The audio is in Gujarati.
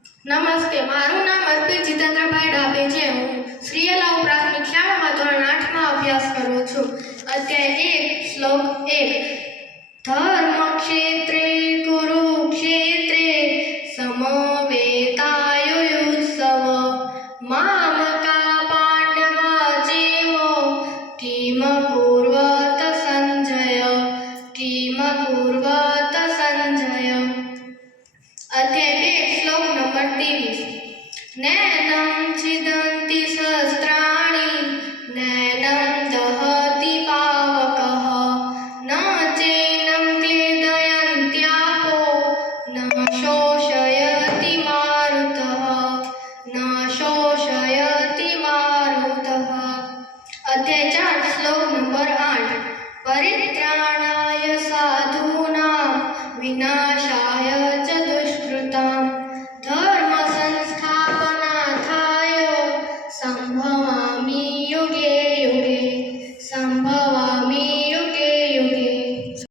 નમસ્તે, મારું નામ અર્પિત જીતેન્દ્રભાઈ ડાભે છે. હું શ્રીયલાવ પ્રાથમિક શાળામાં ધોરણ 8માં અભ્યાસ કરું છું. અધ્યાય 1 શ્લોક 1. ધર્મક્ષેત્રે કુરુક્ષેત્રે સમવેતાયુયુત્સવ મામકા પાંડવા ચેવો કિમ કુર્વત સંજય અધ્યાય 2 શ્લોક નંબર 23. નૈનં છિદન્તિ શસ્ત્રાણિ નૈનં દહતિ પાવકઃ ન ચૈनं ક્લેદયન્ત્યાપો ન શોષયતિ મારુતઃ. અધ્યાય 4 શ્લોક નંબર 8. પરિત્રાણાય સાધૂનાં વિનાશાય ચ દુષ્કૃતાં ધર્મ સંસ્થાપનાથાય સંભવામિ યુગે